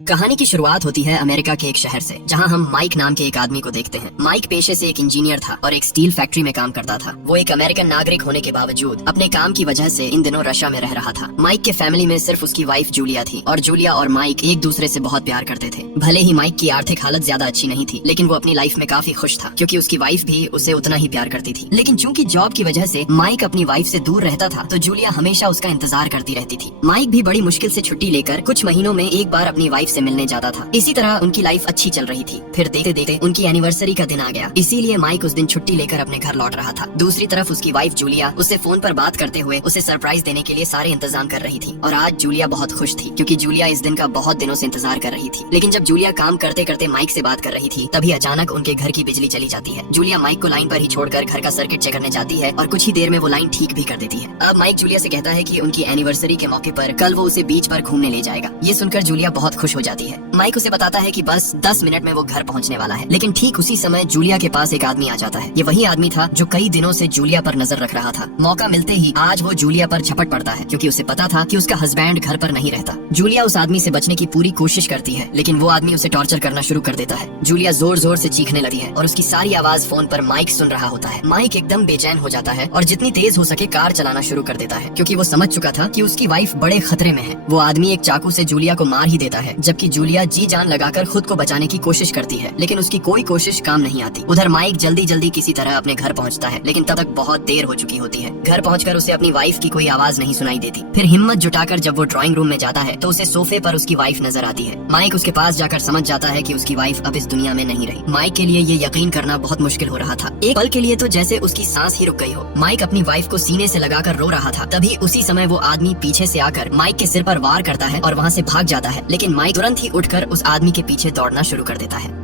कहानी की शुरुआत होती है अमेरिका के एक शहर से, जहां हम माइक नाम के एक आदमी को देखते हैं। माइक पेशे से एक इंजीनियर था और एक स्टील फैक्ट्री में काम करता था। वो एक अमेरिकन नागरिक होने के बावजूद अपने काम की वजह से इन दिनों रशिया में रह रहा था। माइक के फैमिली में सिर्फ उसकी वाइफ जूलिया थी और जूलिया और माइक एक दूसरे से बहुत प्यार करते थे। भले ही माइक की आर्थिक हालत ज्यादा अच्छी नहीं थी, लेकिन वो अपनी लाइफ में काफी खुश था क्योंकि उसकी वाइफ भी उसे उतना ही प्यार करती थी। लेकिन चूंकि जॉब की वजह से माइक अपनी वाइफ से दूर रहता था, तो जूलिया हमेशा उसका इंतजार करती रहती थी। माइक भी बड़ी मुश्किल से छुट्टी लेकर कुछ महीनों में एक बार अपनी वाइफ से मिलने जाता था। इसी तरह उनकी लाइफ अच्छी चल रही थी। फिर देखते देखते उनकी एनिवर्सरी का दिन आ गया, इसीलिए माइक उस दिन छुट्टी लेकर अपने घर लौट रहा था। दूसरी तरफ उसकी वाइफ जूलिया उससे फोन पर बात करते हुए उसे सरप्राइज देने के लिए सारे इंतजाम कर रही थी। और आज जूलिया बहुत खुश थी क्योंकि जूलिया इस दिन का बहुत दिनों से इंतजार कर रही थी। लेकिन जब जूलिया काम करते करते माइक से बात कर रही थी, तभी अचानक उनके घर की बिजली चली जाती है। जूलिया माइक को लाइन पर ही छोड़कर घर का सर्किट चेक करने जाती है और कुछ ही देर में वो लाइन ठीक भी कर देती है। अब माइक जूलिया से कहता है कि उनकी एनिवर्सरी के मौके पर कल वो उसे बीच पर घूमने ले जाएगा। ये सुनकर जूलिया बहुत खुश हो जाती है। माइक उसे बताता है कि बस 10 मिनट में वो घर पहुंचने वाला है। लेकिन ठीक उसी समय जूलिया के पास एक आदमी आ जाता है। ये वही आदमी था जो कई दिनों से जूलिया पर नजर रख रहा था। मौका मिलते ही आज वो जूलिया पर झपट पड़ता है क्योंकि उसे पता था कि उसका हस्बैंड घर पर नहीं रहता। जूलिया उस आदमी से बचने की पूरी कोशिश करती है, लेकिन वो आदमी उसे टॉर्चर करना शुरू कर देता है। जूलिया जोर जोर से चीखने लगती है और उसकी सारी आवाज फोन पर माइक सुन रहा होता है। माइक एकदम बेचैन हो जाता है और जितनी तेज हो सके कार चलाना शुरू कर देता है क्योंकि वो समझ चुका था कि उसकी वाइफ बड़े खतरे में है। वो आदमी एक चाकू से जूलिया को मार ही देता है, जबकि जूलिया जी जान लगाकर खुद को बचाने की कोशिश करती है, लेकिन उसकी कोई कोशिश काम नहीं आती। उधर माइक जल्दी जल्दी किसी तरह अपने घर पहुंचता है, लेकिन तब तक बहुत देर हो चुकी होती है। घर पहुंचकर उसे अपनी वाइफ की कोई आवाज नहीं सुनाई देती। फिर हिम्मत जुटाकर जब वो ड्राइंग रूम में जाता है तो उसे सोफे पर उसकी वाइफ नजर आती है। माइक उसके पास जाकर समझ जाता है कि उसकी वाइफ अब इस दुनिया में नहीं रही। माइक के लिए ये यकीन करना बहुत मुश्किल हो रहा था। एक पल के लिए तो जैसे उसकी सांस ही रुक गई हो। माइक अपनी वाइफ को सीने से लगाकर रो रहा था। तभी उसी समय वो आदमी पीछे से आकर माइक के सिर पर वार करता है और वहाँ से भाग जाता है। लेकिन माइक तुरंत ही उठकर उस आदमी के पीछे दौड़ना शुरू कर देता है।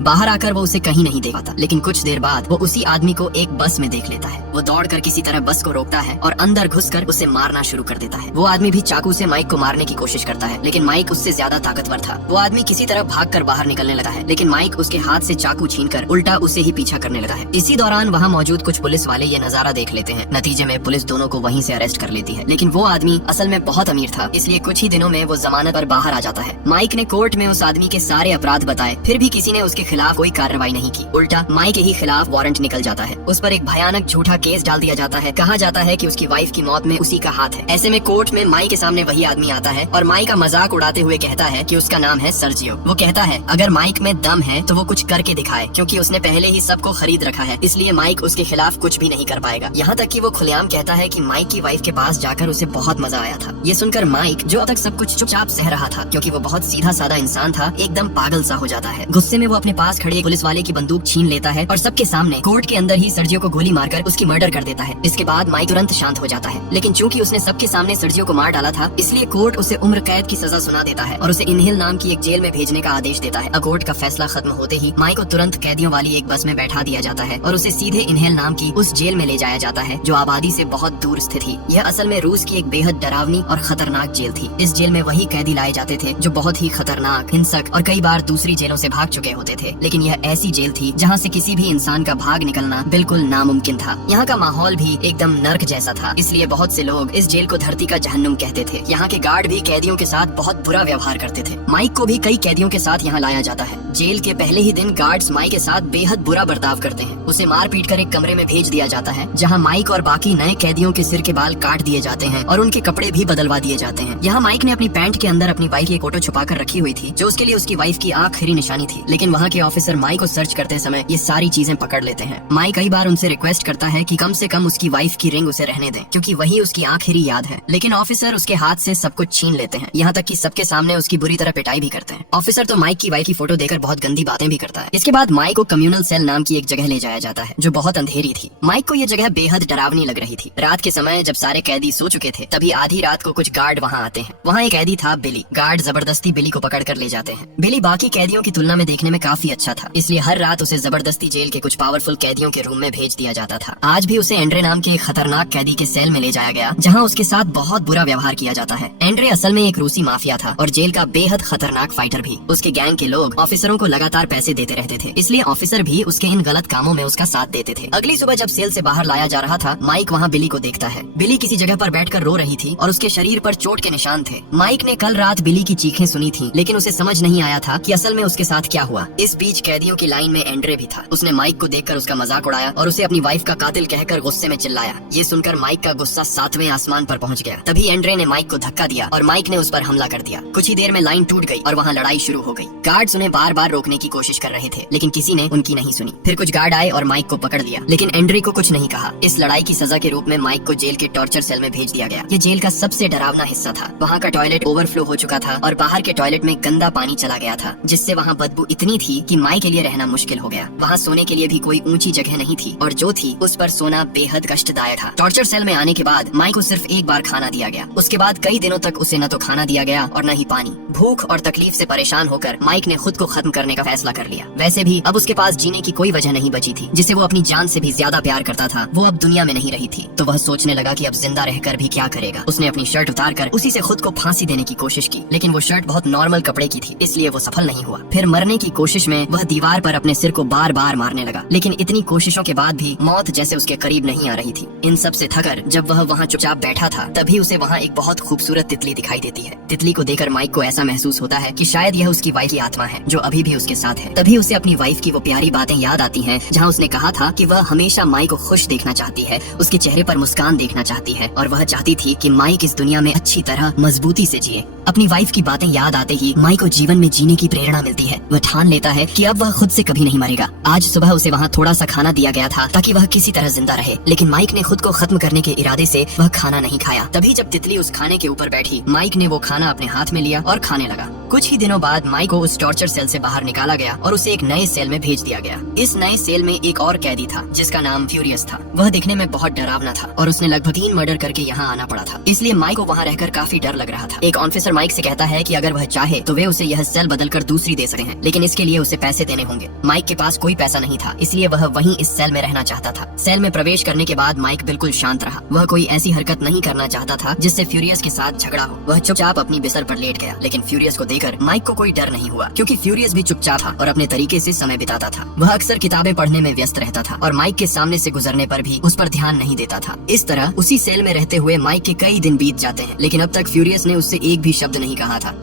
बाहर आकर वो उसे कहीं नहीं देख पाता, लेकिन कुछ देर बाद वो उसी आदमी को एक बस में देख लेता है। वो दौड़कर किसी तरह बस को रोकता है और अंदर घुसकर उसे मारना शुरू कर देता है। वो आदमी भी चाकू से माइक को मारने की कोशिश करता है, लेकिन माइक उससे ज्यादा ताकतवर था। वो आदमी किसी तरह भागकर बाहर निकलने लगा है, लेकिन माइक उसके हाथ से चाकू छीनकर उल्टा उसे ही पीछा करने लगा है। इसी दौरान वहाँ मौजूद कुछ पुलिस वाले ये नजारा देख लेते हैं। नतीजे में पुलिस दोनों को वहीं से अरेस्ट कर लेती है। लेकिन वो आदमी असल में बहुत अमीर था, इसलिए कुछ ही दिनों में वो जमानत पर बाहर आ जाता है। माइक ने कोर्ट में उस आदमी के सारे अपराध बताए, फिर भी किसी ने उसके खिलाफ कोई कार्रवाई नहीं की। उल्टा माइक के ही खिलाफ वारंट निकल जाता है। उस पर एक भयानक झूठा केस डाल दिया जाता है। कहा जाता है कि उसकी वाइफ की मौत में उसी का हाथ है। ऐसे में कोर्ट में माइक के सामने वही आदमी आता है और माइक का मजाक उड़ाते हुए कहता है कि उसका नाम है सर्जियो। वो कहता है अगर माइक में दम है तो वो कुछ करके दिखाए, क्योंकि उसने पहले ही सबको खरीद रखा है, इसलिए माइक उसके खिलाफ कुछ भी नहीं कर पाएगा। यहाँ तक कि वो खुलेआम कहता है कि माइक की वाइफ के पास जाकर उसे बहुत मजा आया था। ये सुनकर माइक, जो अब तक सब कुछ चुपचाप सह रहा था क्योंकि वो बहुत सीधा साधा इंसान था, एकदम पागल सा हो जाता है। गुस्से में वो अपने पास खड़े पुलिस वाले की बंदूक छीन लेता है और सबके सामने कोर्ट के अंदर ही सर्जियो को गोली मारकर उसकी मर्डर कर देता है। इसके बाद माइक तुरंत शांत हो जाता है, लेकिन चूंकि उसने सबके सामने सर्जियो को मार डाला था, इसलिए कोर्ट उसे उम्र कैद की सजा सुना देता है और उसे इनहेल नाम की एक जेल में भेजने का आदेश देता है। अब कोर्ट का फैसला खत्म होते ही माइक को तुरंत कैदियों वाली एक बस में बैठा दिया जाता है और उसे सीधे इनहेल नाम की उस जेल में ले जाया जाता है जो आबादी से बहुत दूर स्थित थी। यह असल में रूस की एक बेहद डरावनी और खतरनाक जेल थी। इस जेल में वही कैदी लाए जाते थे जो बहुत ही खतरनाक, हिंसक और कई बार दूसरी जेलों से भाग चुके होते थे। लेकिन यह ऐसी जेल थी जहाँ से किसी भी इंसान का भाग निकलना बिल्कुल नामुमकिन था। यहाँ का माहौल भी एकदम नर्क जैसा था, इसलिए बहुत से लोग इस जेल को धरती का जहन्नुम कहते थे। यहाँ के गार्ड भी कैदियों के साथ बहुत बुरा व्यवहार करते थे। माइक को भी कई कैदियों के साथ यहाँ लाया जाता है। जेल के पहले ही दिन गार्ड्स माइक के साथ बेहद बुरा बर्ताव करते हैं। उसे मार पीट कर एक कमरे में भेज दिया जाता है जहाँ माइक और बाकी नए कैदियों के सिर के बाल काट दिए जाते हैं और उनके कपड़े भी बदलवा दिए जाते हैं। यहाँ माइक ने अपनी पैंट के अंदर अपनी वाइफ की एक फोटो छुपा कर रखी हुई थी, जो उसके लिए उसकी वाइफ की आखिरी निशानी थी। लेकिन वहाँ के ऑफिसर माइक को सर्च करते समय ये सारी चीजें पकड़ लेते हैं। माइक कई बार उनसे रिक्वेस्ट करता है कि कम से कम उसकी वाइफ की रिंग उसे रहने दें, क्योंकि वही उसकी आखिरी याद है। लेकिन ऑफिसर उसके हाथ से सब कुछ छीन लेते हैं, यहाँ तक कि सबके सामने उसकी बुरी तरह पिटाई भी करते हैं। ऑफिसर तो माइक की वाइफ की फोटो देकर बहुत गंदी बातें भी करता है। इसके बाद माइक को कम्युनल सेल नाम की एक जगह ले जाया जाता है जो बहुत अंधेरी थी। माइक को यह जगह बेहद डरावनी लग रही थी। रात के समय जब सारे कैदी सो चुके थे, तभी आधी रात को कुछ गार्ड वहाँ आते हैं। वहाँ एक कैदी था बिली। गार्ड जबरदस्ती बिली को पकड़ कर ले जाते हैं। बिली बाकी कैदियों की तुलना में देखने में काफी काफी अच्छा था, इसलिए हर रात उसे जबरदस्ती जेल के कुछ पावरफुल कैदियों के रूम में भेज दिया जाता था। आज भी उसे एंड्रे नाम के एक खतरनाक कैदी के सेल में ले जाया गया, जहाँ उसके साथ बहुत बुरा व्यवहार किया जाता है। एंड्रे असल में एक रूसी माफिया था और जेल का बेहद खतरनाक फाइटर भी। उसके गैंग के लोग ऑफिसरों को लगातार पैसे देते रहते थे, इसलिए ऑफिसर भी उसके इन गलत कामों में उसका साथ देते थे। अगली सुबह जब सेल से बाहर लाया जा रहा था, माइक वहाँ बिली को देखता है। बिली किसी जगह पर बैठकर रो रही थी और उसके शरीर पर चोट के निशान थे। माइक ने कल रात बिली की चीखें सुनी थी, लेकिन उसे समझ नहीं आया था कि असल में उसके साथ क्या हुआ। इस बीच कैदियों की लाइन में एंड्रे भी था। उसने माइक को देखकर उसका मजाक उड़ाया और उसे अपनी वाइफ का कातिल कहकर गुस्से में चिल्लाया। ये सुनकर माइक का गुस्सा 7वें आसमान पर पहुंच गया। तभी एंड्रे ने माइक को धक्का दिया और माइक ने उस पर हमला कर दिया। कुछ ही देर में लाइन टूट गई और वहाँ लड़ाई शुरू हो गई। गार्ड्स उन्हें बार बार रोकने की कोशिश कर रहे थे, लेकिन किसी ने उनकी नहीं सुनी। फिर कुछ गार्ड आए और माइक को पकड़ लिया, लेकिन एंड्रे को कुछ नहीं कहा। इस लड़ाई की सजा के रूप में माइक को जेल के टॉर्चर सेल में भेज दिया गया। ये जेल का सबसे डरावना हिस्सा था। वहाँ का टॉयलेट ओवरफ्लो हो चुका था और बाहर के टॉयलेट में गंदा पानी चला गया था, जिससे वहाँ बदबू इतनी थी कि माइक के लिए रहना मुश्किल हो गया। वहाँ सोने के लिए भी कोई ऊंची जगह नहीं थी और जो थी उस पर सोना बेहद कष्टदायक था। टॉर्चर सेल में आने के बाद माइक को सिर्फ एक बार खाना दिया गया। उसके बाद कई दिनों तक उसे न तो खाना दिया गया और न ही पानी। भूख और तकलीफ से परेशान होकर माइक ने खुद को खत्म करने का फैसला कर लिया। वैसे भी अब उसके पास जीने की कोई वजह नहीं बची थी। जिसे वो अपनी जान से भी ज्यादा प्यार करता था, वो अब दुनिया में नहीं रही थी। तो वह सोचने लगा कि अब जिंदा रहकर भी क्या करेगा। उसने अपनी शर्ट उतारकर उसी से खुद को फांसी देने की कोशिश की, लेकिन वो शर्ट बहुत नॉर्मल कपड़े की थी, इसलिए वो सफल नहीं हुआ। फिर मरने की कोशिश में वह दीवार पर अपने सिर को बार बार मारने लगा, लेकिन इतनी कोशिशों के बाद भी मौत जैसे उसके करीब नहीं आ रही थी। इन सब से थकर जब वह वहाँ चुपचाप बैठा था, तभी उसे वहाँ एक बहुत खूबसूरत तितली दिखाई देती है। तितली को देखकर माइक को ऐसा महसूस होता है कि शायद यह उसकी वाइफ की आत्मा है, जो अभी भी उसके साथ है। तभी उसे अपनी वाइफ की वो प्यारी बातें याद आती हैं, जहाँ उसने कहा था कि वह हमेशा माइक को खुश देखना चाहती है, उसके चेहरे पर मुस्कान देखना चाहती है और वह चाहती थी कि माइक इस दुनिया में अच्छी तरह मजबूती से जिए। अपनी वाइफ की बातें याद आते ही माइक को जीवन में जीने की प्रेरणा मिलती है। वह ठान लेता है कि अब वह खुद से कभी नहीं मरेगा। आज सुबह उसे वहाँ थोड़ा सा खाना दिया गया था ताकि वह किसी तरह जिंदा रहे, लेकिन माइक ने खुद को खत्म करने के इरादे से वह खाना नहीं खाया। तभी जब तितली उस खाने के ऊपर बैठी, माइक ने वो खाना अपने हाथ में लिया और खाने लगा। कुछ ही दिनों बाद माइक को उस टॉर्चर सेल से बाहर निकाला गया और उसे एक नए सेल में भेज दिया गया। इस नए सेल में एक और कैदी था जिसका नाम फ्यूरियस था। वह दिखने में बहुत डरावना था और उसने लगभग 3 मर्डर करके यहाँ आना पड़ा था, इसलिए माइक को वहाँ रहकर काफी डर लग रहा था। एक ऑफिसर माइक से कहता है कि अगर वह चाहे तो वे उसे यह सेल बदलकर दूसरी दे सकते हैं, लेकिन इसके लिए उसे पैसे देने होंगे। माइक के पास कोई पैसा नहीं था, इसलिए वह वहीं इस सेल में रहना चाहता था। सेल में प्रवेश करने के बाद माइक बिल्कुल शांत रहा। वह कोई ऐसी हरकत नहीं करना चाहता था जिससे फ्यूरियस के साथ झगड़ा हो। वह चुपचाप अपनी बिस्तर पर लेट गया, लेकिन फ्यूरियस को देखकर माइक को कोई डर नहीं हुआ, क्योंकि फ्यूरियस भी चुपचाप था और अपने तरीके से समय बिताता था। वह अक्सर किताबें पढ़ने में व्यस्त रहता था और माइक के सामने से गुजरने पर भी उस पर ध्यान नहीं देता था। इस तरह उसी सेल में रहते हुए माइक के कई दिन बीत जाते हैं, लेकिन अब तक फ्यूरियस ने उससे एक भी शब्द नहीं कहा था।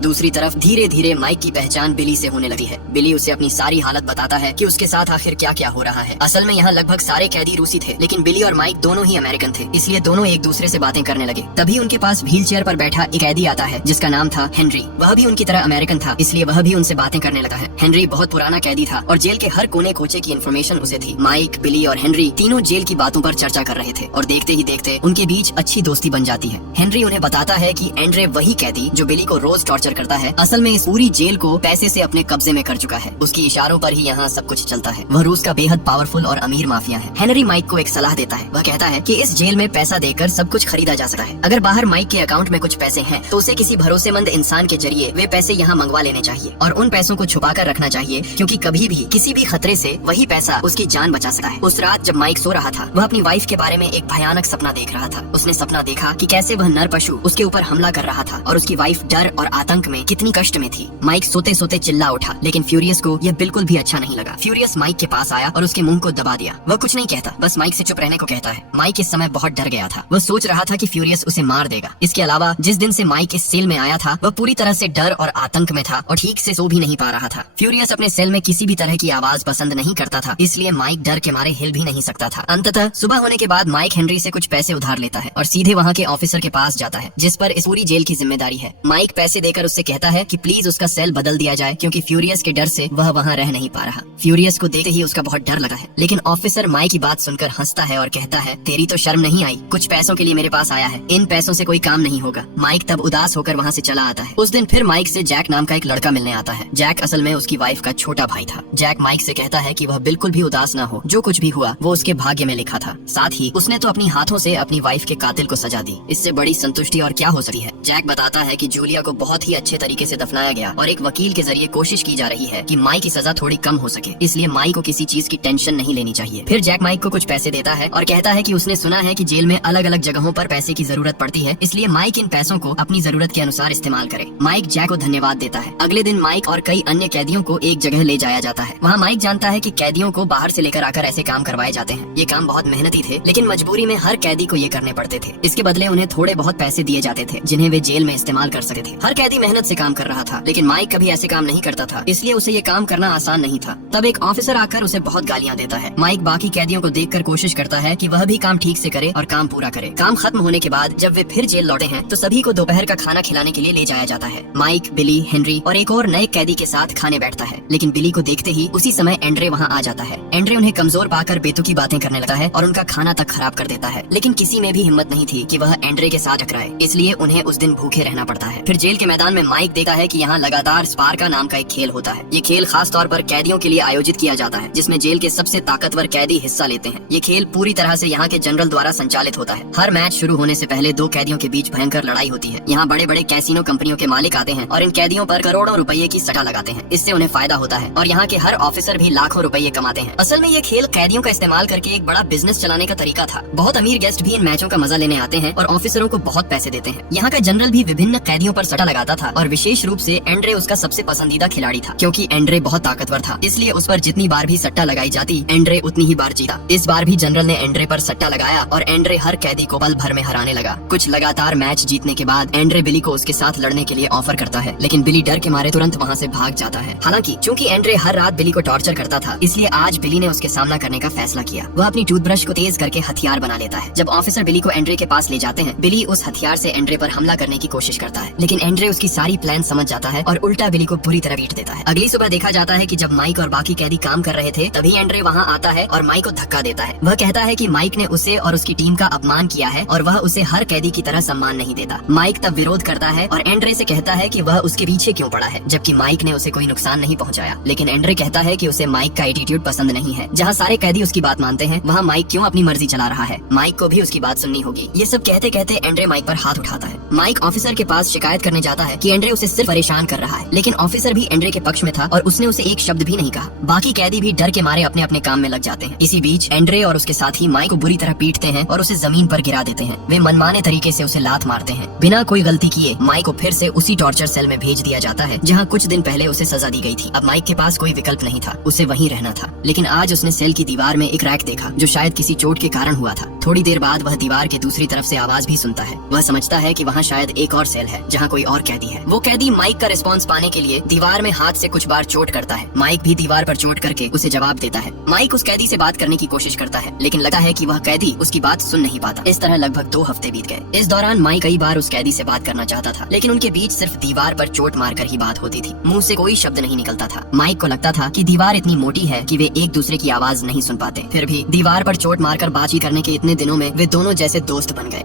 दूसरी तरफ धीरे धीरे माइक की पहचान बिली से होने लगी है। बिली उसे अपनी सारी हालत बताता है कि उसके साथ आखिर क्या क्या हो रहा है। असल में यहाँ लगभग सारे कैदी रूसी थे, लेकिन बिली और माइक दोनों ही अमेरिकन थे, इसलिए दोनों एक दूसरे से बातें करने लगे। तभी उनके पास व्हील चेयर पर बैठा एक कैदी आता है जिसका नाम था हेनरी। वह भी उनकी तरह अमेरिकन था, इसलिए वह भी उनसे बातें करने लगा है। हेनरी बहुत पुराना कैदी था और जेल के हर कोने कोचे की इन्फॉर्मेशन उसे थी। माइक, बिली और हेनरी तीनों जेल की बातों पर चर्चा कर रहे थे और देखते ही देखते उनके बीच अच्छी दोस्ती बन जाती है। हेनरी उन्हें बताता है कि एंड्रे वही कैदी जो बिली को रोज टॉर्चर करता है, असल में इस पूरी जेल को पैसे से अपने कब्जे में कर चुका है। उसकी इशारों पर ही यहाँ सब कुछ चलता है। वह रूस का बेहद पावरफुल और अमीर माफिया है। हेनरी माइक को एक सलाह देता है। वह कहता है कि इस जेल में पैसा देकर सब कुछ खरीदा जा सकता है। अगर बाहर माइक के अकाउंट में कुछ पैसे हैं, तो उसे किसी भरोसेमंद इंसान के जरिए वे पैसे यहाँ मंगवा लेने चाहिए और उन पैसों को छुपा कर रखना चाहिए, क्योंकि कभी भी किसी भी खतरे से वही पैसा उसकी जान बचा सकता है। उस रात जब माइक सो रहा था, वह अपनी वाइफ के बारे में एक भयानक सपना देख रहा था। उसने सपना देखा कि कैसे वह नर पशु उसके ऊपर हमला कर रहा था और उसकी वाइफ डर और आतंक में कितनी कष्ट में थी। माइक सोते सोते चिल्ला उठा, लेकिन फ्यूरियस को यह बिल्कुल भी अच्छा नहीं लगा। फ्यूरियस माइक के पास आया और उसके मुंह को दबा दिया। वह कुछ नहीं कहता, बस माइक से चुप रहने को कहता है। माइक इस समय बहुत डर गया था। वह सोच रहा था कि फ्यूरियस उसे मार देगा। इसके अलावा जिस दिन से माइक इस सेल में आया था, वह पूरी तरह से डर और आतंक में था और ठीक से सो भी नहीं पा रहा था। फ्यूरियस अपने सेल में किसी भी तरह की आवाज पसंद नहीं करता था, इसलिए माइक डर के मारे हिल भी नहीं सकता था। अंततः सुबह होने के बाद माइक हेनरी से कुछ पैसे उधार लेता है और सीधे वहाँ के ऑफिसर के पास जाता है, जिस पर इस पूरी जेल की जिम्मेदारी है। माइक पैसे देकर उससे कहता है कि प्लीज उसका सेल बदल दिया जाए, क्योंकि फ्यूरियस के डर से वह वहाँ रह नहीं पा रहा। फ्यूरियस को देखते ही उसका बहुत डर लगा है, लेकिन ऑफिसर माइक की बात सुनकर हंसता है और कहता है, तेरी तो शर्म नहीं आई? कुछ पैसों के लिए मेरे पास आया है, इन पैसों से कोई काम नहीं होगा। माइक तब उदास होकर वहाँ से चला आता है। उस दिन फिर माइक से जैक नाम का एक लड़का मिलने आता है। जैक असल में उसकी वाइफ का छोटा भाई था। जैक माइक से कहता है कि वह बिल्कुल भी उदास न हो, जो कुछ भी हुआ वो उसके भाग्य में लिखा था। साथ ही उसने तो अपनी हाथों से अपनी वाइफ के कातिल को सजा दी। इससे बड़ी संतुष्टि और क्या हो सकती है। जैक बताता है कि जूलिया को बहुत ही अच्छे तरीके से दफनाया गया और एक वकील के जरिए कोशिश की जा रही है कि माइक की सजा थोड़ी कम हो सके, इसलिए माइक को किसी चीज की टेंशन नहीं लेनी चाहिए। फिर जैक माइक को कुछ पैसे देता है और कहता है कि उसने सुना है कि जेल में अलग अलग जगहों पर पैसे की जरूरत पड़ती है, इसलिए माइक इन पैसों को अपनी जरूरत के अनुसार इस्तेमाल करे। माइक जैक को धन्यवाद देता है। अगले दिन माइक और कई अन्य कैदियों को एक जगह ले जाया जाता है। वहाँ माइक जानता है कि कैदियों को बाहर से लेकर आकर ऐसे काम करवाए जाते हैं। ये काम बहुत मेहनती थे, लेकिन मजबूरी में हर कैदी को ये करने पड़ते थे। इसके बदले उन्हें थोड़े बहुत पैसे दिए जाते थे जिन्हें वे जेल में इस्तेमाल कर सकते थे। हर कैदी मेहनत से काम कर रहा था, लेकिन माइक कभी ऐसे काम नहीं करता था, इसलिए उसे ये काम करना आसान नहीं था। तब एक ऑफिसर आकर उसे बहुत गालियाँ देता है। माइक बाकी कैदियों को देखकर कोशिश करता है कि वह भी काम ठीक से करे और काम पूरा करे। काम खत्म होने के बाद जब वे फिर जेल लौटे हैं तो सभी को दोपहर का खाना खिलाने के लिए ले जाया जाता है। माइक, बिली, हेनरी और एक और नए कैदी के साथ खाने बैठता है, लेकिन बिली को देखते ही उसी समय एंड्रे वहाँ आ जाता है। एंड्रे उन्हें कमजोर पाकर बेतुकी बातें करने लगता है और उनका खाना तक खराब कर देता है, लेकिन किसी में भी हिम्मत नहीं थी कि वह एंड्रे के साथ टकराए, इसलिए उन्हें उस दिन भूखे रहना पड़ता है। फिर जेल के मैदान में माइक देखता है कि यहाँ लगातार स्पार्का नाम का एक खेल होता है। ये खेल खास तौर पर कैदियों के लिए आयोजित किया जाता है, जिसमें जेल के सबसे ताकतवर कैदी हिस्सा लेते हैं। ये खेल पूरी तरह से यहाँ के जनरल द्वारा संचालित होता है। हर मैच शुरू होने से पहले दो कैदियों के बीच भयंकर लड़ाई होती है। यहाँ बड़े बड़े कैसीनो कंपनियों के मालिक आते हैं और इन कैदियों पर करोड़ों रुपए की सट्टा लगाते हैं। इससे उन्हें फायदा होता है और यहाँ के हर ऑफिसर भी लाखों रुपए कमाते हैं। असल में ये खेल कैदियों का इस्तेमाल करके एक बड़ा बिजनेस चलाने का तरीका था। बहुत अमीर गेस्ट भी इन मैचों का मजा लेने आते हैं और ऑफिसरों को बहुत पैसे देते हैं। यहाँ का जनरल भी विभिन्न कैदियों पर सट्टा लगाता था और विशेष रूप से एंड्रे उसका सबसे पसंदीदा खिलाड़ी था, क्योंकि एंड्रे बहुत ताकतवर था, इसलिए उस पर जितनी बार भी सट्टा लगाई जाती एंड्रे उतनी ही बार जीता। इस बार भी जनरल ने एंड्रे पर सट्टा लगाया और एंड्रे हर कैदी को पल भर में हराने लगा। कुछ लगातार मैच जीतने के बाद एंड्रे बिली को उसके साथ लड़ने के लिए ऑफर करता है, लेकिन बिली डर के मारे तुरंत वहाँ से भाग जाता है। हालांकि चूंकि एंड्रे हर रात बिली को टॉर्चर करता था, इसलिए आज बिली ने उसके सामना करने का फैसला किया। वह अपनी टूथब्रश को तेज करके हथियार बना लेता है। जब ऑफिसर बिली को एंड्रे के पास ले जाते हैं, बिली उस हथियार से एंड्रे पर हमला करने की कोशिश करता है, लेकिन एंड्रे उसकी सारी प्लान समझ जाता है और उल्टा बिली को बुरी तरह पीट देता है। अगली सुबह देखा जाता है कि जब माइक और बाकी कैदी काम कर रहे थे, तभी एंड्रे वहाँ आता है और माइक को धक्का देता है। वह कहता है कि माइक ने उसे और उसकी टीम का अपमान किया है और वह उसे हर कैदी की तरह सम्मान नहीं देता। माइक तब विरोध करता है और एंड्रे से कहता है कि वह उसके पीछे क्यों पड़ा है, जबकि माइक ने उसे कोई नुकसान नहीं पहुंचाया। लेकिन एंड्रे कहता है कि उसे माइक का एटीट्यूड पसंद नहीं है। जहाँ सारे कैदी उसकी बात मानते हैं, वहाँ माइक क्यों अपनी मर्जी चला रहा है, माइक को भी उसकी बात सुननी होगी। ये सब कहते कहते एंड्रे माइक पर हाथ उठाता है। माइक ऑफिसर के पास शिकायत करने जाता है कि एंड्रे उसे सिर्फ परेशान कर रहा है, लेकिन ऑफिसर भी एंड्रे के पक्ष में था और उसने उसे एक शब्द भी नहीं कहा। बाकी कैदी भी डर के मारे अपने अपने काम में लग जाते हैं। इसी बीच एंड्रे और उसके साथी माइक को बुरी तरह पीटते हैं और उसे जमीन पर गिरा देते हैं। वे मनमाने तरीके से उसे लात मारते हैं। बिना कोई गलती किए माइक को फिर से उसी टॉर्चर सेल में भेज दिया जाता है जहाँ कुछ दिन पहले उसे सजा दी गई थी। अब माइक के पास कोई विकल्प नहीं था, उसे वहीं रहना था। लेकिन आज उसने सेल की दीवार में एक रैक देखा जो शायद किसी चोट के कारण हुआ था। थोड़ी देर बाद वह दीवार के दूसरी तरफ से आवाज भी सुनता है। वह समझता है कि वहाँ शायद एक और सेल है जहाँ कोई और कैदी है। वो कैदी माइक का रिस्पॉन्स पाने के लिए दीवार में हाथ से कुछ बार चोट करता है। माइक भी दीवार पर चोट करके उसे जवाब देता है। माइक उस कैदी से बात करने की कोशिश करता है, लेकिन लगता है कि वह कैदी उसकी बात सुन नहीं पाता। इस तरह लगभग 2 हफ्ते बीत गए। इस दौरान माइक कई बार उस कैदी से बात करना चाहता था, लेकिन उनके बीच सिर्फ दीवार पर चोट मारकर ही बात होती थी। मुंह से कोई शब्द नहीं निकलता था। माइक को लगता था कि दीवार इतनी मोटी है कि वे एक दूसरे की आवाज नहीं सुन पाते। फिर भी दीवार पर चोट मारकर बातचीत करने के इतने दिनों में वे दोनों जैसे दोस्त बन गए।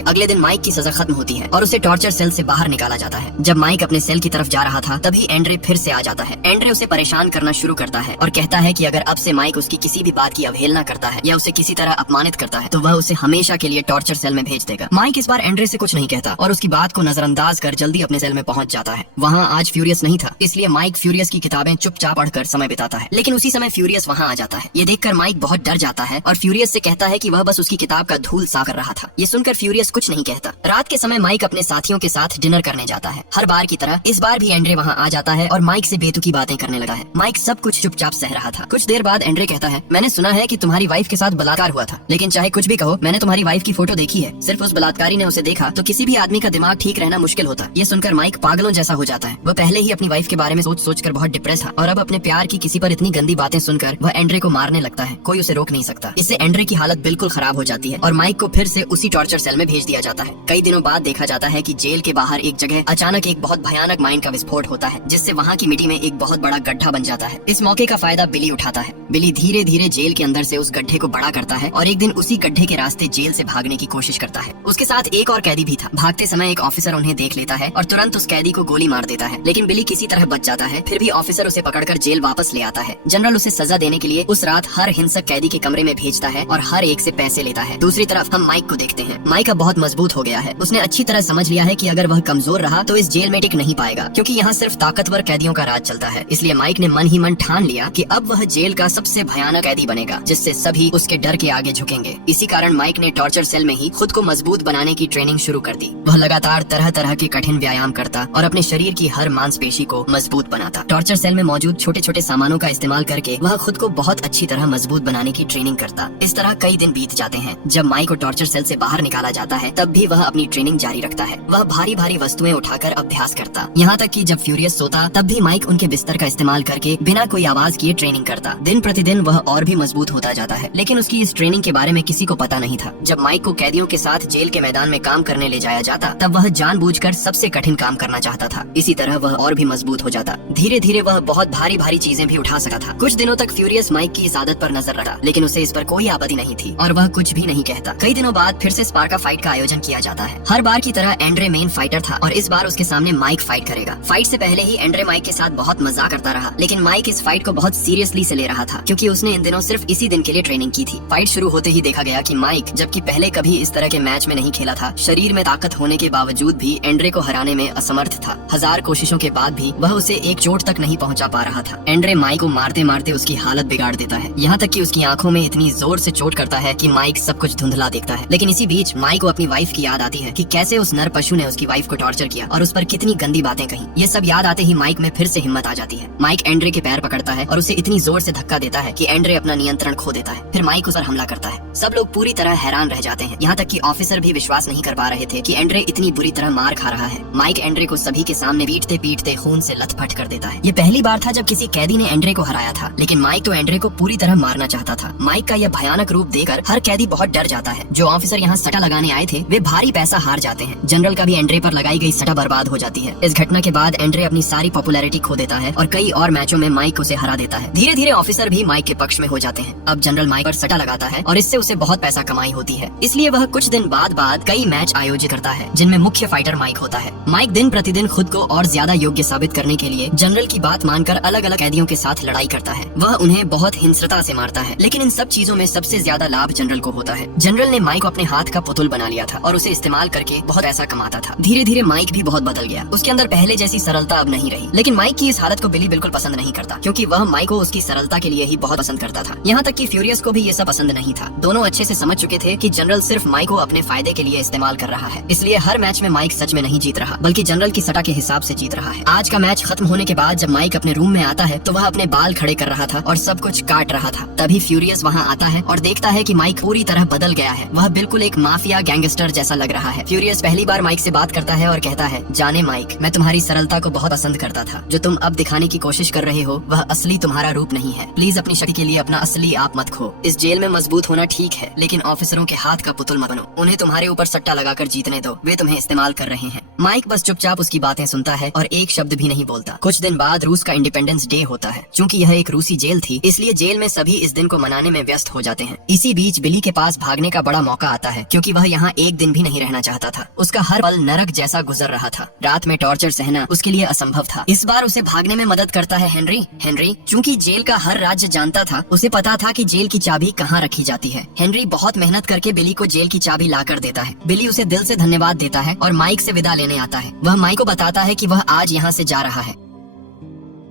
अगले दिन माइक की सजा खत्म होती है और उसे टॉर्चर सेल से बाहर निकाला जाता है। जब माइक अपने सेल की तरफ जा रहा था, तभी एंड्रे फिर से आ जाता है। एंड्रे उसे परेशान करना शुरू करता है और कहता है कि अगर अब से माइक उसकी किसी भी बात की अवहेलना करता है या उसे किसी तरह अपमानित करता है, तो वह उसे हमेशा के लिए टॉर्चर सेल में भेज देगा। माइक इस बार एंड्रे से कुछ नहीं कहता और उसकी बात को नजरअंदाज कर जल्दी अपने सेल में पहुंच जाता है। वहाँ आज फ्यूरियस नहीं था, इसलिए माइक फ्यूरियस की किताबें चुपचाप पढ़कर समय बिताता है। लेकिन उसी समय फ्यूरियस वहाँ आ जाता है। ये देखकर माइक बहुत डर जाता है और फ्यूरियस से कहता है कि वह बस उसकी किताब का धूल सा कर रहा था। ये सुनकर फ्यूरियस कुछ नहीं कहता। रात के समय माइक अपने साथियों के साथ डिनर करने जाता है। हर बार की तरह इस बार भी एंड्रे वहाँ आ जाता है और माइक से बेतुकी बातें करने लगा है। माइक सब कुछ चुपचाप सह रहा था। कुछ देर बाद एंड्रे कहता है, मैंने सुना है कि तुम्हारी वाइफ के साथ बलात्कार हुआ था, लेकिन चाहे कुछ भी कहो, मैंने तुम्हारी वाइफ की फोटो देखी है। सिर्फ उस बलात्कारी ने उसे देखा तो किसी भी आदमी का दिमाग ठीक रहना मुश्किल होता। ये सुनकर माइक पागलों जैसा हो जाता है। वह पहले ही अपनी वाइफ के बारे में सोच सोचकर बहुत डिप्रेस था और अब अपने प्यार की किसी पर इतनी गंदी बातें सुनकर वह एंड्रे को मारने लगता है। कोई उसे रोक नहीं सकता। इससे एंड्रे की हालत बिल्कुल खराब हो जाती है और माइक को फिर से उसी टॉर्चर सेल में भेज दिया जाता है। कई दिनों बाद देखा जाता है कि जेल के बाहर एक जगह अचानक एक बहुत भयानक माइन का विस्फोट होता है, जिससे वहाँ की मिट्टी में एक बहुत बड़ा गड्ढा बन जाता है। इस मौके का फायदा बिली उठाता है। बिली धीरे धीरे जेल के अंदर से उस गड्ढे को बड़ा करता है और एक दिन उसी गड्ढे के रास्ते जेल से भागने की कोशिश करता है। उसके साथ एक और कैदी भी था। भागते समय एक ऑफिसर उन्हें देख लेता है और तुरंत उस कैदी को गोली मार देता है, लेकिन बिली किसी तरह बच जाता है। फिर भी ऑफिसर उसे पकड़कर जेल वापस ले आता है। जनरल उसे सजा देने के लिए उस रात हर हिंसक कैदी के कमरे में भेजता है और हर एक से पैसे लेता है। दूसरी तरफ हम माइक को देखते हैं। माइक अब बहुत बहुत मजबूत हो गया है। उसने अच्छी तरह समझ लिया है कि अगर वह कमजोर रहा तो इस जेल में टिक नहीं पाएगा, क्योंकि यहाँ सिर्फ ताकतवर कैदियों का राज चलता है। इसलिए माइक ने मन ही मन ठान लिया कि अब वह जेल का सबसे भयानक कैदी बनेगा, जिससे सभी उसके डर के आगे झुकेंगे। इसी कारण माइक ने टॉर्चर सेल में ही खुद को मजबूत बनाने की ट्रेनिंग शुरू कर दी। वह लगातार तरह तरह के कठिन व्यायाम करता और अपने शरीर की हर मांसपेशी को मजबूत बनाता। टॉर्चर सेल में मौजूद छोटे छोटे सामानों का इस्तेमाल करके वह खुद को बहुत अच्छी तरह मजबूत बनाने की ट्रेनिंग करता। इस तरह कई दिन बीत जाते हैं। जब माइक को टॉर्चर सेल से बाहर निकाला जाता है तब भी वह अपनी ट्रेनिंग जारी रखता है। वह भारी भारी वस्तुएं उठाकर अभ्यास करता, यहाँ तक कि जब फ्यूरियस सोता तब भी माइक उनके बिस्तर का इस्तेमाल करके बिना कोई आवाज किए ट्रेनिंग करता। दिन प्रतिदिन वह और भी मजबूत होता जाता है, लेकिन उसकी इस ट्रेनिंग के बारे में किसी को पता नहीं था। जब माइक को कैदियों के साथ जेल के मैदान में काम करने ले जाया जाता तब वह जानबूझकर सबसे कठिन काम करना चाहता था। इसी तरह वह और भी मजबूत हो जाता। धीरे धीरे वह बहुत भारी भारी चीजें भी उठा सका था। कुछ दिनों तक फ्यूरियस माइक की इस आदत पर नजर रखा, लेकिन उसे इस पर कोई आपत्ति नहीं थी और वह कुछ भी नहीं कहता। कई दिनों बाद फिर से स्पार्का फाइट का आयोजन किया जाता है। हर बार की तरह एंड्रे मेन फाइटर था और इस बार उसके सामने माइक फाइट करेगा। फाइट से पहले ही एंड्रे माइक के साथ बहुत मजाक करता रहा, लेकिन माइक इस फाइट को बहुत सीरियसली से ले रहा था, क्योंकि उसने इन दिनों सिर्फ इसी दिन के लिए ट्रेनिंग की थी। फाइट शुरू होते ही देखा गया कि माइक, जबकि पहले कभी इस तरह के मैच में नहीं खेला था, शरीर में ताकत होने के बावजूद भी एंड्रे को हराने में असमर्थ था। हजार कोशिशों के बाद भी वह उसे एक चोट तक नहीं पहुंचा पा रहा था। एंड्रे माइक को मारते मारते उसकी हालत बिगाड़ देता है, यहाँ तक कि उसकी आंखों में इतनी जोर से चोट करता है कि माइक सब कुछ धुंधला देखता है। लेकिन इसी बीच माइक को अपनी वाइफ की याद आती है कि कैसे उस नर पशु ने उसकी वाइफ को टॉर्चर किया और उस पर कितनी गंदी बातें कही। ये सब याद आते ही माइक में फिर से हिम्मत आ जाती है। माइक एंड्रे के पैर पकड़ता है और उसे इतनी जोर से धक्का देता है कि एंड्रे अपना नियंत्रण खो देता है। फिर माइक उस पर हमला करता है। सब लोग पूरी तरह हैरान रह जाते हैं, यहाँ तक कि ऑफिसर भी विश्वास नहीं कर पा रहे थे कि एंड्रे इतनी बुरी तरह मार खा रहा है। माइक एंड्रे को सभी के सामने पीटते पीटते खून से लथपथ कर देता है। ये पहली बार था जब किसी कैदी ने एंड्रे को हराया था, लेकिन माइक तो एंड्रे को पूरी तरह मारना चाहता था। माइक का यह भयानक रूप देखकर हर कैदी बहुत डर जाता है। जो ऑफिसर यहाँ सट्टा लगाने आए थे वे भारी पैसा हार जाते हैं। जनरल का भी एंड्रे पर लगाई गई सट्टा बर्बाद हो जाती है। इस घटना के बाद एंड्रे अपनी सारी पॉपुलैरिटी खो देता है और कई और मैचों में माइक उसे हरा देता है। धीरे धीरे ऑफिसर भी माइक के पक्ष में हो जाते हैं। अब जनरल माइक पर सट्टा लगाता है और इससे उसे बहुत पैसा कमाई होती है, इसलिए वह कुछ दिन बाद कई मैच आयोजित करता है जिनमें मुख्य फाइटर माइक होता है। माइक दिन प्रतिदिन खुद को और ज्यादा योग्य साबित करने के लिए जनरल की बात मानकर अलग अलग कैदियों के साथ लड़ाई करता है। वह उन्हें बहुत हिंसता से मारता है, लेकिन इन सब चीजों में सबसे ज्यादा लाभ जनरल को होता है। जनरल ने माइक को अपने हाथ का पुतुल बना लिया था और उसे इस्तेमाल करके बहुत पैसा कमाता था। धीरे धीरे माइक भी बहुत बदल गया। उसके अंदर पहले जैसी सरलता अब नहीं रही। लेकिन माइक की इस हालत को बिली बिल्कुल पसंद नहीं करता, क्योंकि वह माइक को उसकी सरलता के लिए ही बहुत पसंद करता था। यहाँ तक कि फ्यूरियस को भी ये सब पसंद नहीं था। दोनों अच्छे से समझ चुके थे कि जनरल सिर्फ माइक को अपने फायदे के लिए इस्तेमाल कर रहा है। इसलिए हर मैच में माइक सच में नहीं जीत रहा, बल्कि जनरल की सट्टा के हिसाब से जीत रहा है। आज का मैच खत्म होने के बाद जब माइक अपने रूम में आता है तो वह अपने बाल खड़े कर रहा था और सब कुछ काट रहा था। तभी फ्यूरियस वहाँ आता है और देखता है कि माइक पूरी तरह बदल गया है। वह बिल्कुल एक माफिया गैंगस्टर जैसा लग रहा है। फ्यूरियस पहली बार माइक से बात करता है और कहता है, जाने माइक, मैं तुम्हारी सरलता को बहुत पसंद करता था। जो तुम अब दिखाने की कोशिश कर रहे हो वह असली तुम्हारा रूप नहीं है। प्लीज अपनी शक्ति के लिए अपना असली आप मत खो। इस जेल में मजबूत होना ठीक है, लेकिन ऑफिसरों के हाथ का पुतुल मत बनो। उन्हें तुम्हारे ऊपर सट्टा लगाकर जीतने दो, वे तुम्हें इस्तेमाल कर रहे हैं। माइक बस चुपचाप उसकी बातें सुनता है और एक शब्द भी नहीं बोलता। कुछ दिन बाद रूस का इंडिपेंडेंस डे होता है। चूंकि यह एक रूसी जेल थी, इसलिए जेल में सभी इस दिन को मनाने में व्यस्त हो जाते हैं। इसी बीच बिली के पास भागने का बड़ा मौका आता है, क्योंकि वह यहाँ एक दिन भी नहीं रहना चाहता था। उसका हर पल नरक जैसा गुजर रहा था। रात में टॉर्चर सहना उसके लिए असंभव था। इस बार उसे भागने में मदद करता है हेनरी। चूंकि जेल का हर राज्य जानता था, उसे पता था कि जेल की चाबी कहाँ रखी जाती है। हेनरी बहुत मेहनत करके बिली को जेल की चाबी ला कर देता है। बिली उसे दिल से धन्यवाद देता है और माइक से विदा लेने आता है। वह माइक को बताता है कि वह आज यहाँ से जा रहा है।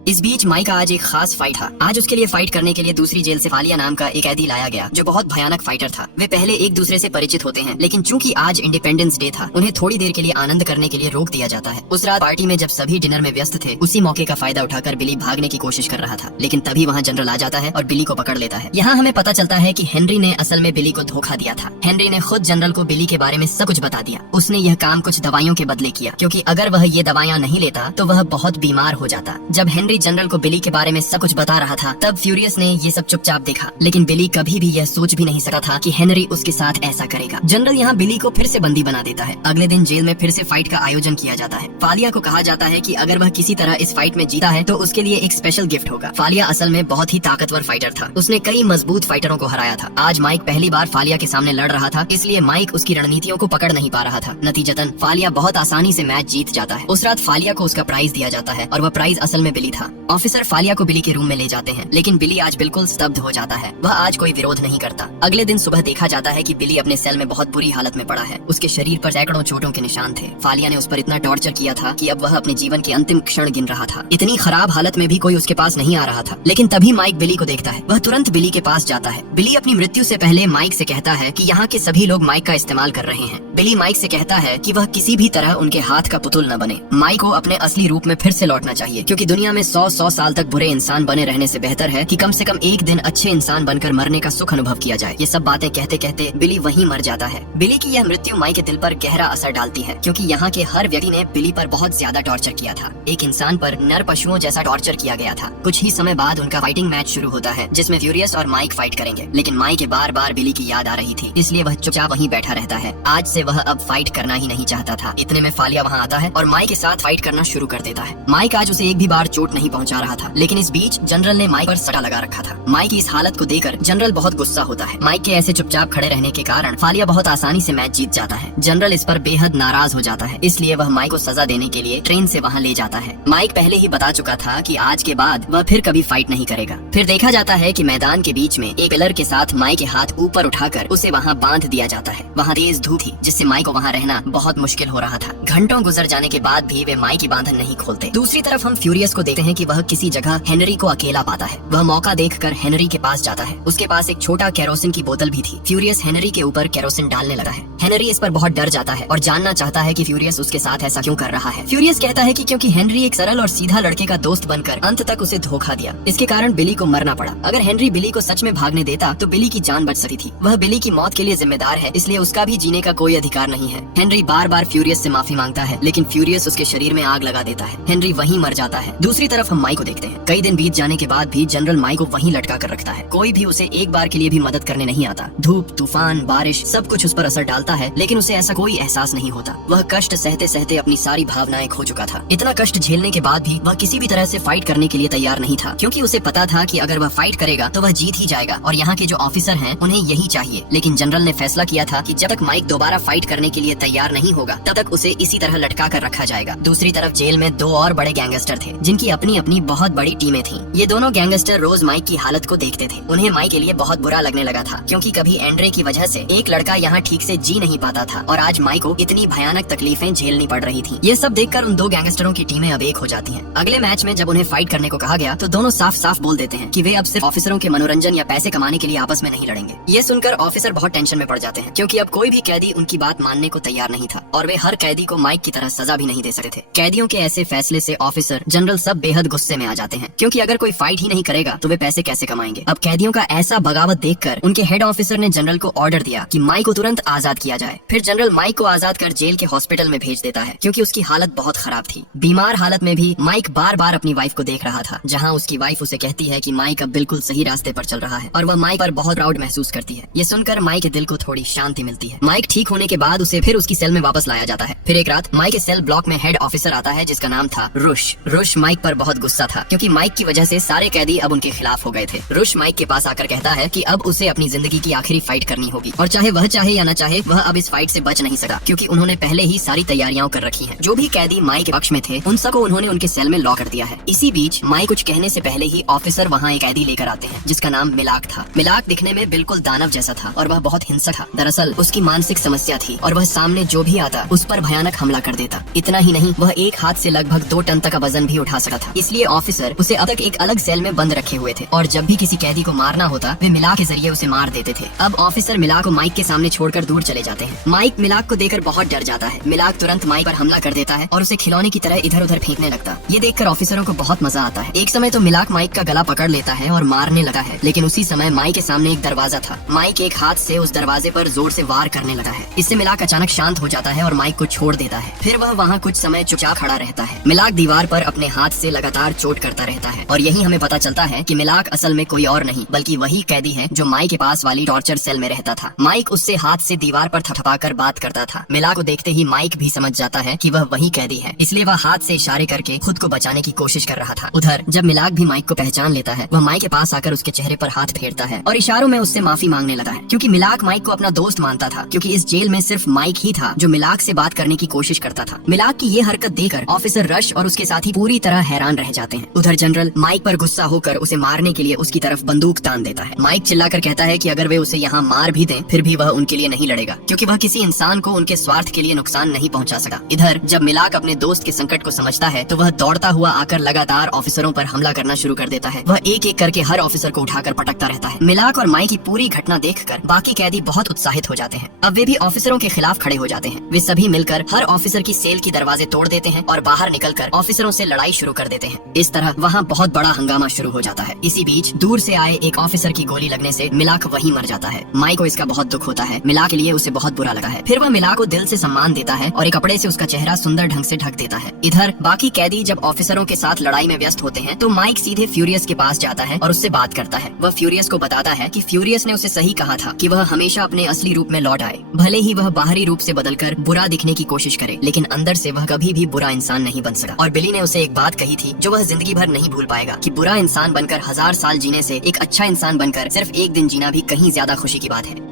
इस बीच माइक का आज एक खास फाइट था। आज उसके लिए फाइट करने के लिए दूसरी जेल से फालिया नाम का एक कैदी लाया गया, जो बहुत भयानक फाइटर था। वे पहले एक दूसरे से परिचित होते हैं, लेकिन चूंकि आज इंडिपेंडेंस डे था, उन्हें थोड़ी देर के लिए आनंद करने के लिए रोक दिया जाता है। उस रात पार्टी में जब सभी डिनर में व्यस्त थे, उसी मौके का फायदा उठाकर बिली भागने की कोशिश कर रहा था। लेकिन तभी वहाँ जनरल आ जाता है और बिली को पकड़ लेता है। यहाँ हमें पता चलता है कि हेनरी ने असल में बिली को धोखा दिया था। हेनरी ने खुद जनरल को बिली के बारे में सब कुछ बता दिया। उसने यह काम कुछ दवाइयों के बदले किया, क्योंकि अगर वह ये दवाइयाँ नहीं लेता तो वह बहुत बीमार हो जाता। जब हेनरी जनरल को बिली के बारे में सब कुछ बता रहा था, तब फ्यूरियस ने ये सब चुपचाप देखा। लेकिन बिली कभी भी यह सोच भी नहीं सका था कि हेनरी उसके साथ ऐसा करेगा। जनरल यहाँ बिली को फिर से बंदी बना देता है। अगले दिन जेल में फिर से फाइट का आयोजन किया जाता है। फालिया को कहा जाता है कि अगर वह किसी तरह इस फाइट में जीता है तो उसके लिए एक स्पेशल गिफ्ट होगा। फालिया असल में बहुत ही ताकतवर फाइटर था। उसने कई मजबूत फाइटरों को हराया था। आज माइक पहली बार फालिया के सामने लड़ रहा था, इसलिए माइक उसकी रणनीतियों को पकड़ नहीं पा रहा था। नतीजतन फालिया बहुत आसानी से मैच जीत जाता है। उस रात फालिया को उसका प्राइज दिया जाता है और वह प्राइज असल में बिली था। था। ऑफिसर फालिया को बिली के रूम में ले जाते हैं, लेकिन बिली आज बिल्कुल स्तब्ध हो जाता है। वह आज कोई विरोध नहीं करता। अगले दिन सुबह देखा जाता है कि बिली अपने सेल में बहुत बुरी हालत में पड़ा है। उसके शरीर पर सैकड़ों चोटों के निशान थे। फालिया ने उस पर इतना टॉर्चर किया था कि अब वह अपने जीवन के अंतिम क्षण गिन रहा था। इतनी खराब हालत में भी कोई उसके पास नहीं आ रहा था। लेकिन तभी माइक बिली को देखता है। वह तुरंत बिली के पास जाता है। बिली अपनी मृत्यु से पहले माइक से कहता है कि यहाँ के सभी लोग माइक का इस्तेमाल कर रहे हैं। बिली माइक से कहता है कि वह किसी भी तरह उनके हाथ का पुतुल न बने। माइक को अपने असली रूप में फिर से लौटना चाहिए, क्योंकि दुनिया में 100 साल तक बुरे इंसान बने रहने से बेहतर है कि कम से कम एक दिन अच्छे इंसान बनकर मरने का सुख अनुभव किया जाए। ये सब बातें कहते कहते बिली वहीं मर जाता है। बिली की यह मृत्यु माइक के दिल पर गहरा असर डालती है, क्योंकि यहाँ के हर व्यक्ति ने बिली पर बहुत ज्यादा टॉर्चर किया था। एक इंसान पर नर पशुओं जैसा टॉर्चर किया गया था। कुछ ही समय बाद उनका फाइटिंग मैच शुरू होता है, जिसमें फ्यूरियस और माइक फाइट करेंगे। लेकिन माइक के बार बार बिली की याद आ रही थी, इसलिए वह चुपचाप वहीं बैठा रहता है। आज से वह अब फाइट करना ही नहीं चाहता था। इतने में फालिया वहाँ आता है और माइक के साथ फाइट करना शुरू कर देता है। माइक आज उसे एक भी बार चोट नहीं पहुँचा रहा था, लेकिन इस बीच जनरल ने माइक पर सटा लगा रखा था। माइक की इस हालत को देखकर जनरल बहुत गुस्सा होता है। माइक के ऐसे चुपचाप खड़े रहने के कारण फालिया बहुत आसानी से मैच जीत जाता है। जनरल इस पर बेहद नाराज हो जाता है, इसलिए वह माइक को सजा देने के लिए ट्रेन से वहाँ ले जाता है। माइक पहले ही बता चुका था कि आज के बाद वह फिर कभी फाइट नहीं करेगा। फिर देखा जाता है कि मैदान के बीच में एक पिलर के साथ माइक के हाथ ऊपर उठाकर उसे वहाँ बांध दिया जाता है। वहाँ तेज धूप थी, जिससे माइक को वहाँ रहना बहुत मुश्किल हो रहा था। घंटों गुजर जाने के बाद भी वे माइक की बांधन नहीं खोलते। दूसरी तरफ हम फ्यूरियस को देखते हैं कि वह किसी जगह हेनरी को अकेला पाता है। वह मौका देखकर हेनरी के पास जाता है। उसके पास एक छोटा केरोसिन की बोतल भी थी। फ्यूरियस हेनरी के ऊपर केरोसिन डालने लगा है। हेनरी इस पर बहुत डर जाता है और जानना चाहता है कि फ्यूरियस उसके साथ ऐसा क्यों कर रहा है। फ्यूरियस कहता है कि क्योंकि हेनरी एक सरल और सीधा लड़के का दोस्त बनकर अंत तक उसे धोखा दिया। इसके कारण बिली को मरना पड़ा। अगर हेनरी बिली को सच में भागने देता तो बिली की जान बच सकती थी। वह बिली की मौत के लिए जिम्मेदार है, इसलिए उसका भी जीने का कोई अधिकार नहीं है। हेनरी बार बार फ्यूरियस से माफी मांगता है, लेकिन फ्यूरियस उसके शरीर में आग लगा देता है। हेनरी वहीं मर जाता है। दूसरी तरफ हम माइक को देखते हैं। कई दिन बीत जाने के बाद भी जनरल माइक को वहीं लटका कर रखता है। कोई भी उसे एक बार के लिए भी मदद करने नहीं आता। धूप, तूफान, बारिश सब कुछ उस पर असर डालता है, लेकिन उसे ऐसा कोई एहसास नहीं होता। वह कष्ट सहते सहते अपनी सारी भावनाएं खो चुका था। इतना कष्ट झेलने के बाद भी वह किसी भी तरह से फाइट करने के लिए तैयार नहीं था, क्योंकि उसे पता था कि अगर वह फाइट करेगा तो वह जीत ही जाएगा और यहाँ के जो ऑफिसर हैं उन्हें यही चाहिए। लेकिन जनरल ने फैसला किया था कि जब तक माइक दोबारा फाइट करने के लिए तैयार नहीं होगा तब तक उसे इसी तरह लटका कर रखा जाएगा। दूसरी तरफ जेल में दो और बड़े गैंगस्टर थे, जिनकी अपनी अपनी बहुत बड़ी टीमें थीं। ये दोनों गैंगस्टर रोज माइक की हालत को देखते थे। उन्हें माइक के लिए बहुत बुरा लगने लगा था, क्योंकि कभी एंड्रे की वजह से एक लड़का यहाँ ठीक से जी नहीं पाता था और आज माइक को इतनी भयानक तकलीफें झेलनी पड़ रही थी। ये सब देखकर उन दो गैंगस्टरों की टीमें अब एक हो जाती हैं। अगले मैच में जब उन्हें फाइट करने को कहा गया तो दोनों साफ साफ बोल देते हैं कि वे अब सिर्फ ऑफिसरों के मनोरंजन या पैसे कमाने के लिए आपस में नहीं लड़ेंगे। ये सुनकर ऑफिसर बहुत टेंशन में पड़ जाते हैं, क्योंकि अब कोई भी कैदी उनकी बात मानने को तैयार नहीं था और वे हर कैदी को माइक की तरह सजा भी नहीं दे सकते थे। कैदियों के ऐसे फैसले से ऑफिसर, जनरल सब बेहद गुस्से में आ जाते हैं, क्योंकि अगर कोई फाइट ही नहीं करेगा तो वे पैसे कैसे कमाएंगे। अब कैदियों का ऐसा बगावत देखकर उनके हेड ऑफिसर ने जनरल को ऑर्डर दिया कि माइक को तुरंत आजाद किया जाए। फिर जनरल माइक को आजाद कर जेल के हॉस्पिटल में भेज देता है, क्योंकि उसकी हालत बहुत खराब थी। बीमार हालत में भी माइक बार बार अपनी वाइफ को देख रहा था, जहाँ उसकी वाइफ उसे कहती है कि माइक अब बिल्कुल सही रास्ते पर चल रहा है और वह माइक पर बहुत प्राउड महसूस करती है। ये सुनकर माइक के दिल को थोड़ी शांति मिलती है। माइक ठीक होने के बाद उसे फिर उसकी सेल में वापस लाया जाता है। फिर एक रात माइक के सेल ब्लॉक में हेड ऑफिसर आता है, जिसका नाम था रुश माइक पर बहुत गुस्सा था, क्योंकि माइक की वजह से सारे कैदी अब उनके खिलाफ हो गए थे। रुश माइक के पास आकर कहता है कि अब उसे अपनी जिंदगी की आखिरी फाइट करनी होगी और चाहे वह चाहे या न चाहे वह अब इस फाइट से बच नहीं सकता, क्योंकि उन्होंने पहले ही सारी तैयारियां कर रखी हैं। जो भी कैदी माइक के पक्ष में थे उन सबको उन्होंने उनके सेल में लॉक कर दिया है। इसी बीच माइक कुछ कहने से पहले ही ऑफिसर वहाँ एक कैदी लेकर आते हैं, जिसका नाम मिलाक था। मिलाक दिखने में बिल्कुल दानव जैसा था और वह बहुत हिंसक था। दरअसल उसकी मानसिक समस्या थी और वह सामने जो भी आता उस पर भयानक हमला कर देता। इतना ही नहीं, वह एक हाथ से लगभग 2 टन तक का वजन भी उठा सकता था। इसलिए ऑफिसर उसे अब तक एक अलग सेल में बंद रखे हुए थे और जब भी किसी कैदी को मारना होता वे मिलाक के जरिए उसे मार देते थे। अब ऑफिसर मिलाक को माइक के सामने छोड़कर दूर चले जाते हैं। माइक मिलाक को देखकर बहुत डर जाता है। मिलाक तुरंत माइक पर हमला कर देता है और उसे खिलौने की तरह इधर उधर फेंकने लगता। ये देखकर ऑफिसरों को बहुत मजा आता है। एक समय तो मिलाक माइक का गला पकड़ लेता है और मारने लगा है, लेकिन उसी समय माइक के सामने एक दरवाजा था। माइक एक हाथ से उस दरवाजे पर जोर से वार करने लगा है। इससे मिलाक अचानक शांत हो जाता है और माइक को छोड़ देता है। फिर वह वहाँ कुछ समय चुपचाप खड़ा रहता है। मिलाक दीवार पर अपने हाथ से लगातार चोट करता रहता है और यही हमें पता चलता है कि मिलाक असल में कोई और नहीं बल्कि वही कैदी है जो माइक के पास वाली टॉर्चर सेल में रहता था। माइक उससे हाथ से दीवार पर थपथपाकर बात करता था। मिलाक को देखते ही माइक भी समझ जाता है कि वह वही कैदी है, इसलिए वह हाथ से इशारे करके खुद को बचाने की कोशिश कर रहा था। उधर जब मिलाक भी माइक को पहचान लेता है, वह माइक के पास आकर उसके चेहरे पर हाथ फेरता है और इशारों में उससे माफी मांगने लगा है, क्योंकि मिलाक माइक को अपना दोस्त मानता था, क्योंकि इस जेल में सिर्फ माइक ही था जो मिलाक से बात करने की कोशिश करता था। मिलाक की ये हरकत देखकर ऑफिसर रश और उसके साथी पूरी तरह हैरान हैरान रह जाते हैं। उधर जनरल माइक पर गुस्सा होकर उसे मारने के लिए उसकी तरफ बंदूक तान देता है। माइक चिल्लाकर कहता है कि अगर वे उसे यहाँ मार भी दें फिर भी वह उनके लिए नहीं लड़ेगा, क्योंकि वह किसी इंसान को उनके स्वार्थ के लिए नुकसान नहीं पहुंचा सका। इधर जब मिलाक अपने दोस्त के संकट को समझता है तो वह दौड़ता हुआ आकर लगातार ऑफिसरों पर हमला करना शुरू कर देता है। वह एक एक करके हर ऑफिसर को उठाकर पटकता रहता है। मिलाक और माइक की पूरी घटना देखकर बाकी कैदी बहुत उत्साहित हो जाते हैं। अब वे भी ऑफिसरों के खिलाफ खड़े हो जाते हैं। वे सभी मिलकर हर ऑफिसर की सेल की दरवाजे तोड़ देते हैं और बाहर निकलकर ऑफिसरों से लड़ाई शुरू कर देते हैं। इस तरह वहाँ बहुत बड़ा हंगामा शुरू हो जाता है। इसी बीच दूर से आए एक ऑफिसर की गोली लगने से मिलाक वहीं मर जाता है। माइक को इसका बहुत दुख होता है। मिलाक के लिए उसे बहुत बुरा लगा है। फिर वह मिलाक को दिल से सम्मान देता है और एक कपड़े से उसका चेहरा सुंदर ढंग से ढक देता है। इधर बाकी कैदी जब ऑफिसरों के साथ लड़ाई में व्यस्त होते हैं तो माइक सीधे फ्यूरियस के पास जाता है और उससे बात करता है। वह फ्यूरियस को बताता है कि फ्यूरियस ने उसे सही कहा था कि वह हमेशा अपने असली रूप में लौट आए। भले ही वह बाहरी रूप से बदलकर बुरा दिखने की कोशिश करे, लेकिन अंदर से वह कभी भी बुरा इंसान नहीं बन सका। और बिली ने उसे एक बात कही थी जो वह जिंदगी भर नहीं भूल पाएगा कि बुरा इंसान बनकर 1000 साल जीने से एक अच्छा इंसान बनकर सिर्फ एक दिन जीना भी कहीं ज्यादा खुशी की बात है।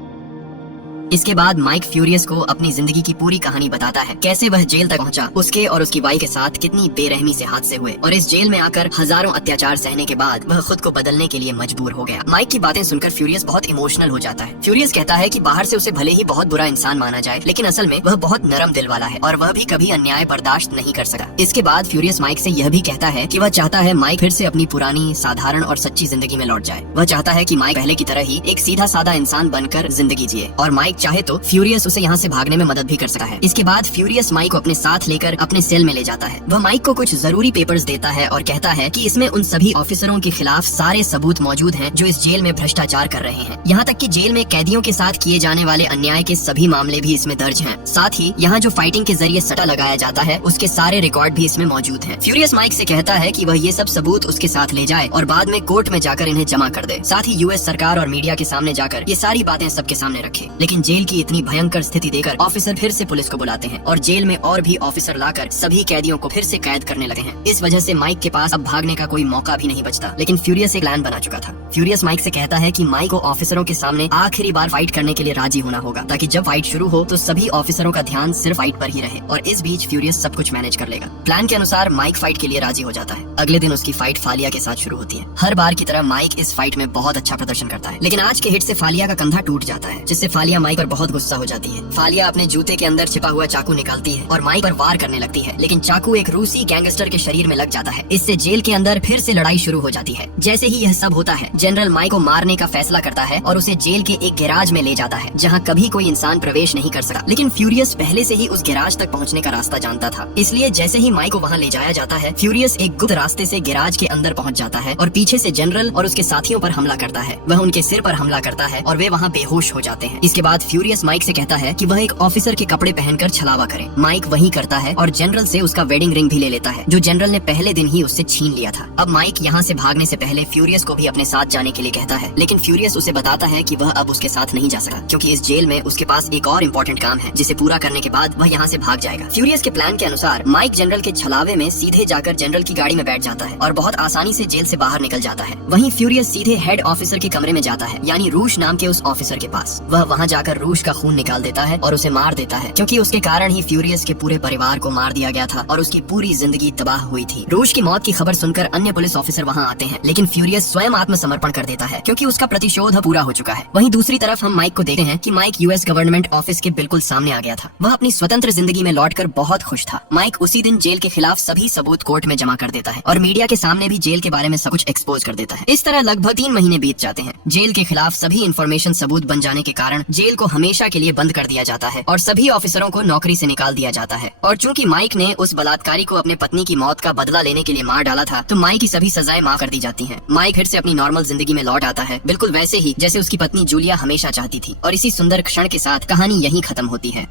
इसके बाद माइक फ्यूरियस को अपनी जिंदगी की पूरी कहानी बताता है, कैसे वह जेल तक पहुंचा, उसके और उसकी वाइफ के साथ कितनी बेरहमी से हादसे हुए और इस जेल में आकर हजारों अत्याचार सहने के बाद वह खुद को बदलने के लिए मजबूर हो गया। माइक की बातें सुनकर फ्यूरियस बहुत इमोशनल हो जाता है। फ्यूरियस कहता है कि बाहर से उसे भले ही बहुत बुरा इंसान माना जाए, लेकिन असल में वह बहुत नरम दिल वाला है और वह भी कभी अन्याय बर्दाश्त नहीं कर सका। इसके बाद फ्यूरियस माइक से यह भी कहता है कि वह चाहता है माइक फिर से अपनी पुरानी साधारण और सच्ची जिंदगी में लौट जाए। वह चाहता है कि माइक पहले की तरह ही एक सीधा साधा इंसान बनकर जिंदगी जिए और माइक चाहे तो फ्यूरियस उसे यहाँ से भागने में मदद भी कर सका है। इसके बाद फ्यूरियस माइक को अपने साथ लेकर अपने सेल में ले जाता है। वह माइक को कुछ जरूरी पेपर्स देता है और कहता है कि इसमें उन सभी ऑफिसरों के खिलाफ सारे सबूत मौजूद हैं जो इस जेल में भ्रष्टाचार कर रहे हैं। यहाँ तक कि जेल में कैदियों के साथ किए जाने वाले अन्याय के सभी मामले भी इसमें दर्ज हैं। साथ ही यहाँ जो फाइटिंग के जरिए सट्टा लगाया जाता है उसके सारे रिकॉर्ड भी इसमें मौजूद हैं। फ्यूरियस माइक से कहता है कि वह ये सब सबूत उसके साथ ले जाए और बाद में कोर्ट में जाकर इन्हें जमा कर दे। साथ ही यूएस सरकार और मीडिया के सामने जाकर ये सारी बातें सबके सामने रखे। लेकिन जेल की इतनी भयंकर स्थिति देखकर ऑफिसर फिर से पुलिस को बुलाते हैं और जेल में और भी ऑफिसर लाकर सभी कैदियों को फिर से कैद करने लगे हैं। इस वजह से माइक के पास अब भागने का कोई मौका भी नहीं बचता। लेकिन फ्यूरियस एक प्लान बना चुका था। फ्यूरियस माइक से कहता है कि माइक को ऑफिसरों के सामने आखिरी बार फाइट करने के लिए राजी होना होगा, ताकि जब फाइट शुरू हो तो सभी ऑफिसरों का ध्यान सिर्फ फाइट पर ही रहे और इस बीच फ्यूरियस सब कुछ मैनेज कर लेगा। प्लान के अनुसार माइक फाइट के लिए राजी हो जाता है। अगले दिन उसकी फाइट फालिया के साथ शुरू होती है। हर बार की तरह माइक इस फाइट में बहुत अच्छा प्रदर्शन करता है, लेकिन आज के हिट से फालिया का कंधा टूट जाता है, जिससे फालिया माइक पर बहुत गुस्सा हो जाती है। फालिया अपने जूते के अंदर छिपा हुआ चाकू निकालती है और माइक पर वार करने लगती है, लेकिन चाकू एक रूसी गैंगस्टर के शरीर में लग जाता है। इससे जेल के अंदर फिर से लड़ाई शुरू हो जाती है। जैसे ही यह सब होता है, जनरल माइक को मारने का फैसला करता है और उसे जेल के एक गैराज में ले जाता है, जहाँ कभी कोई इंसान प्रवेश नहीं कर सका। लेकिन फ्यूरियस पहले से ही उस गैराज तक पहुँचने का रास्ता जानता था, इसलिए जैसे ही माइक को वहाँ ले जाया जाता है, फ्यूरियस एक गुप्त रास्ते से गैराज के अंदर पहुँच जाता है और पीछे से जनरल और उसके साथियों पर हमला करता है। वह उनके सिर पर हमला करता है और वे वहाँ बेहोश हो जाते हैं। इसके बाद फ्यूरियस माइक से कहता है कि वह एक ऑफिसर के कपड़े पहनकर छलावा करे। माइक वही करता है और जनरल से उसका वेडिंग रिंग भी ले लेता है, जो जनरल ने पहले दिन ही उससे छीन लिया था। अब माइक यहाँ से भागने से पहले फ्यूरियस को भी अपने साथ जाने के लिए कहता है, लेकिन फ्यूरियस उसे बताता है कि वह अब उसके साथ नहीं जा सका, क्योंकि इस जेल में उसके पास एक और इम्पोर्टेंट काम है, जिसे पूरा करने के बाद वह यहाँ से भाग जाएगा। फ्यूरियस के प्लान के अनुसार माइक जनरल के छलावे में सीधे जाकर जनरल की गाड़ी में बैठ जाता है और बहुत आसानी से जेल से बाहर निकल जाता है। वहीं फ्यूरियस सीधे हेड ऑफिसर के कमरे में जाता है, यानी रूश नाम के उस ऑफिसर के पास। वह वहाँ जाकर रूश का खून निकाल देता है और उसे मार देता है, क्योंकि उसके कारण ही फ्यूरियस के पूरे परिवार को मार दिया गया था और उसकी पूरी जिंदगी तबाह हुई थी। रूश की मौत की खबर सुनकर अन्य पुलिस ऑफिसर वहाँ आते हैं, लेकिन फ्यूरियस स्वयं आत्मसमर्पण कर देता है, क्योंकि उसका प्रतिशोध पूरा हो चुका है। वहीं दूसरी तरफ हम माइक को देखते हैं कि माइक यूएस गवर्नमेंट ऑफिस के बिल्कुल सामने आ गया था। वह अपनी स्वतंत्र जिंदगी में लौटकर बहुत खुश था। माइक उसी दिन जेल के खिलाफ सभी सबूत कोर्ट में जमा कर देता है और मीडिया के सामने भी जेल के बारे में सब कुछ एक्सपोज कर देता है। इस तरह लगभग 3 महीने बीत जाते हैं। जेल के खिलाफ सभी इंफॉर्मेशन सबूत बन जाने के कारण जेल को हमेशा के लिए बंद कर दिया जाता है और सभी ऑफिसरों को नौकरी से निकाल दिया जाता है। और चूंकि माइक ने उस बलात्कारी को अपने पत्नी की मौत का बदला लेने के लिए मार डाला था, तो माइक की सभी सजाएं माफ कर दी जाती हैं। माइक फिर से अपनी नॉर्मल जिंदगी में लौट आता है, बिल्कुल वैसे ही जैसे उसकी पत्नी जूलिया हमेशा चाहती थी। और इसी सुंदर क्षण के साथ कहानी यहीं खत्म होती है।